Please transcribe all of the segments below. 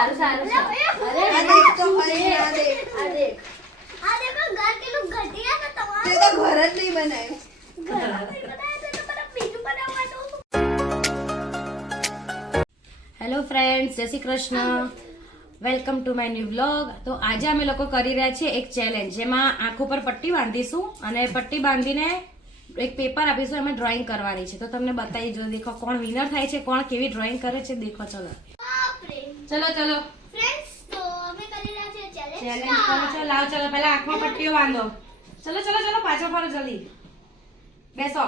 સારું છે. अरे આ देख દેખ तो શું भाई છે? ना देख આ દેખ. આ देखो घर के लोग घटिया तो તમારું ये तो घर જ નહીં બનાવ્યું ઘર નહીં બનાવ્યું તો તમારે બીજું બનાવવાનું. હેલો ફ્રેન્ડ્સ, જય Shri Krishna. Welcome to my new vlog. તો આજે અમે લોકો કરી રહ્યા છીએ એક ચેલેન્જ, જેમાં આંખો પર પટ્ટી બાંધીશું અને પટ્ટી બાંધીને એક પેપર આપીશું, એમાં ડ્રોઈંગ કરવાની છે. તો તમને બતાવી જો, દેખો કોણ વિનર થાય છે, કોણ કેવી ડ્રોઈંગ કરે છે, દેખો. ચલો બાપરે. ચલો ચલો ફ્રેન્ડ્સ તો અમે કરી રહ્યા છીએ ચેલેન્જ. ચેલેન્જ કરો છો. લાવ ચલો, પહેલા આંખમાં પટ્ટીઓ બાંધો. ચલો ચલો ચલો, પાછો ફરો જલ્દી. બેસો.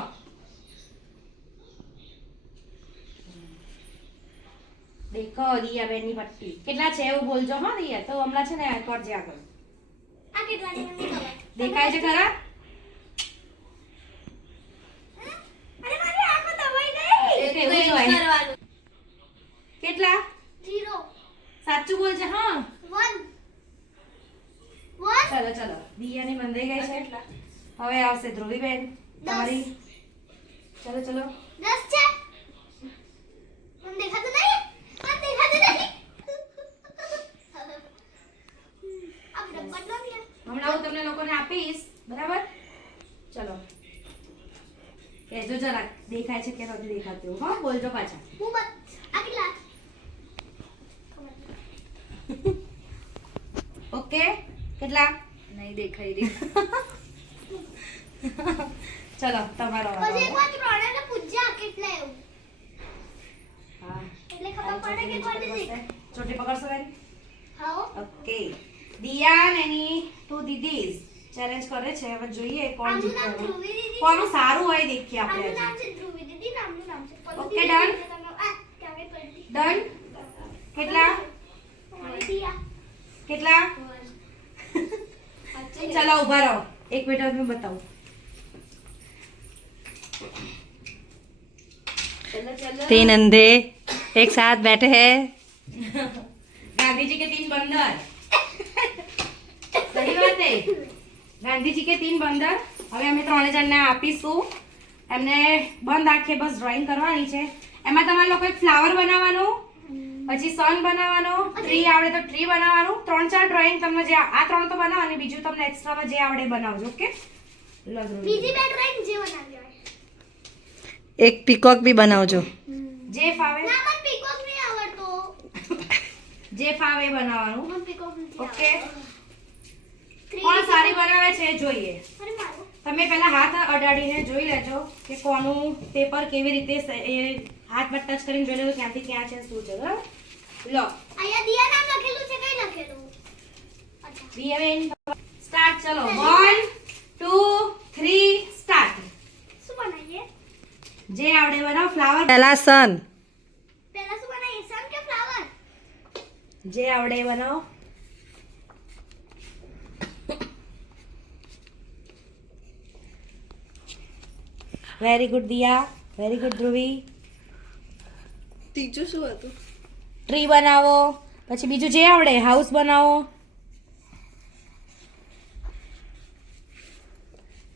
દેખો દિયા બેનની પટ્ટી કેટલા છે એવું બોલજો. હા દિયા, તો હમણાં છે ને કરજે આગળ. આ કેટલાની મને ખબર. દેખાય છે ખરા? અરે મારી આંખો દબાઈ ગઈ. એ કેવું હોય? કરવાનું. કેટલા? 0 સાચું બોલ છે. હા 1 ચલો ચલો, દિયાની બંધાઈ ગઈ છે. હવે આવશે ધ્રુવીબેન તમારી. ચલો ચલો. 10 છે. મને દેખાતું નહીં. મને દેખાતું નહીં. આ ડબ્બા નો ગયા. હમણાં હું તમને લોકોને આપીશ, બરાબર? ચલો કહેજો જરાક દેખાય છે કે નથી દેખાતું. હા બોલજો પાછા. હું બત આ કેટલા. ઓકે, કેટલા? નહીં દેખાઈ રહી ચલો તમારો વારો. પછી એકવાર ત્રણેયને પૂછ્યા કેટલા એવું. હા, એટલે ખબર પડે કે કોને દેખાય. ચોટી પકડશો બેન? હા. ઓકે, દિયા અને એની ટુ દીદીઝ ચેલેન્જ કરે છે. હવે જોઈએ કોણ આમનું નામ જીતે. ધ્રુવી દીદી. કોનું સારું હોય દેખીએ આમનું આપણે. નામ છે ધ્રુવી દીદી, નામનું નામ છે પલ્લુ Okay, દીદી. done. આ ક્યારે પલટી. ડન. કેટલા? મારી દિયા. કેટલા? ચલો ઉભા રહો, એક મિનિટ મેં બતાવું. चलो चलो. 3 अंधे एक साथ बैठे हैं. गांधी जी के 3 बंदर. सही बात है. गांधी जी के 3 बंदर. હવે અમે ત્રણે જણને આપીશું. એમને બંધ આંખે બસ ડ્રોઈંગ કરવાની છે. એમાં તમારે લોકો એક ફ્લાવર બનાવવાનું, પછી સન બનાવવાનો, ટ્રી આવડે તો ટ્રી બનાવવાનું. 3-4 ડ્રોઈંગ તમને જે આ 3 તો બનાવો અને બીજું તમને એક્સ્ટ્રામાં જે આવડે બનાવજો. ઓકે, લો ધ્રુવી. બીજી બે ડ્રોઈંગ જે બનાવી હોય. एक पीकॉक भी बनाओ. જે ફાવે ના મને પીકોક નહીં આવડતો. જે ફાવે એ બનાવવાનું. મને પીકોક નથી ઓકે, આવડતો. કોણ સારી બનાવે છે એ જોઈએ. અરે મારો. તમે પહેલા હાથ અડાડીને જોઈ લેજો કે કોનું પેપર કેવી રીતે એ હાથમાં ટચ કરીને જોઈ લેજો ક્યાંથી ક્યાં છે, શું છે. બરાબર? લો અહીંયા દિયા નામ લખેલું છે, કઈ લખેલું? અચ્છા. BN start. ચલો 1 2 3 સ્ટાર્ટ. શું બનાવીએ? જે આવડે બનાવો. ફ્લાવર पहला सन. પહેલા શું બનાવીએ, સન કે ફ્લાવર? જે આવડે એ બનાવો. વેરી ગુડ દિયા, વેરી ગુડ ધ્રુવી. ત્રીજું શું હતું ટ્રી બનાવો. પછી બીજું જે આવડે હાઉસ બનાવો.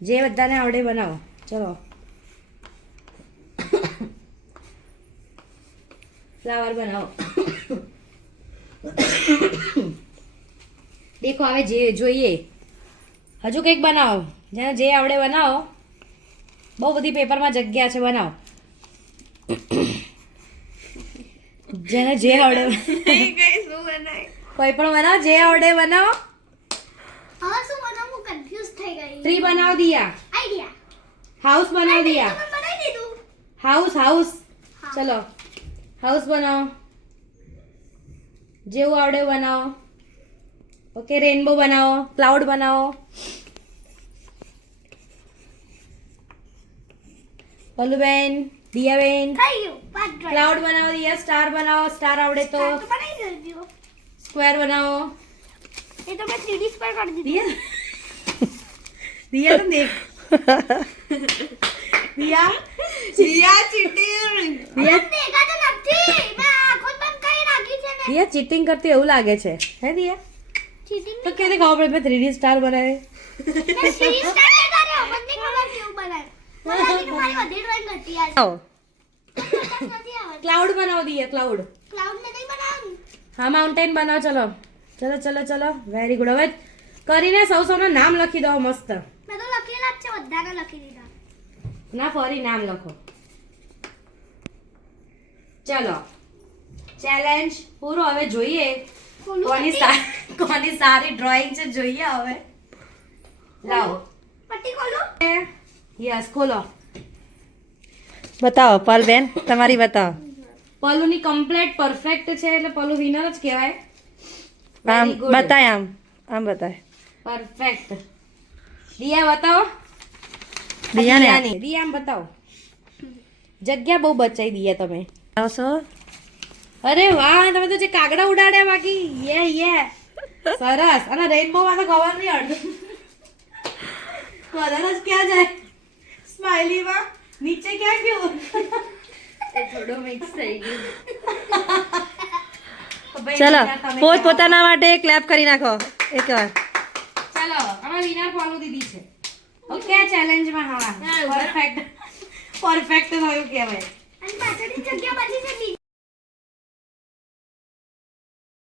જે બધાને આવડે બનાવો. ચલો ફ્લાવર બનાવો. દેખો હવે જે જોઈએ હજુ કંઈક બનાવો. જેને જે આવડે બનાવો. બહુ બધી પેપરમાં જગ્યા છે, બનાવો. જેને જે આવડે કોઈ પણ બનાવો. જે આવડે બનાવો. હવે શું બનાવું? કન્ફ્યુઝ થઈ ગઈ. ટ્રી બનાવો દિયા. આઈડિયા. હાઉસ બનાવો દિયા. તમે બનાવી દીધું. House house. હા. ચલો હાઉસ બનાવો. જેવું આવડે એવું બનાવો. ઓકે, રેનબો બનાવો, ક્લાઉડ બનાવો. પલ્લુબેન, દિયાબેન થઈ ગયું. પાંચ drawing. ક્લાઉડ બનાવો. દિયા સ્ટાર બનાવો. સ્ટાર આવડે તો. આ તો બનાવી દીધું. સ્ક્વેર બનાવો. એ તો મેં 3D પર કરી દીધું. દિયા દિયા તો દેખ. દિયા જીયા ચીટિંગ દિયા દેખાતું નથી. મેં આંખો જ બંધ કરી રાખી છે ને. દિયા ચીટિંગ કરતી એવું લાગે છે. હે દિયા? Cheating તો કેને ખબર પડે મેં 3D સ્ટાર બનાવે? મેં series start નહીં કર્યો. મને નહીં ખબર કેવું બનાવ્યું. મને લાગે કે મારી બધી drawing ઘટી આ છે. आओ. નથી આવડતું. ક્લાઉડ બનાવો દિયા. ક્લાઉડ. Cloud ને નહીં બનાવવાનું. હા માઉન્ટેન બનાવો ચલો ચલો ચલો ચલો વેરી ગુડ હવે કરીને સૌના નામ લખી દો મસ્ત મેં તો લખેલા જ છે બધાને લખી દીધા ના ફરી નામ લખો ચલો ચેલેન્જ પૂરો હવે જોઈએ કોની સારી ડ્રોઈંગ છે જોઈએ હવે લાવો પટ્ટી ખોલો યસ ખોલો બતાવો પલબેન તમારી બતાવો પલુની કમ્પ્લીટ પરફેક્ટ છે એટલે પલુ વિનર જ કહેવાય આમ Very good. બતાય આમ બતાય પરફેક્ટ દિયા બતાવો દિયાને દિયાની દિયા આમ બતાવો જગ્યા બહુ બચાઈ દિયા તમે આવશો અરે વાહ તમે તો જે કાગડા ઉડાડ્યા બાકી યે સરસ અને રેનબો માં તો ખબર નહીં અડધું કલર જ ક્યાં જાય સ્માઈલી માં નીચે ક્યાં ગયું થોડો મિક્સ થઈ ગયું ચલો પોત પોતાના માટે ક્લેપ કરી નાખો એકવાર ચાલો અમે વિનર ફોલો દીધી છે ઓકે ચેલેન્જ માં હા પરફેક્ટ થયું કહેવાય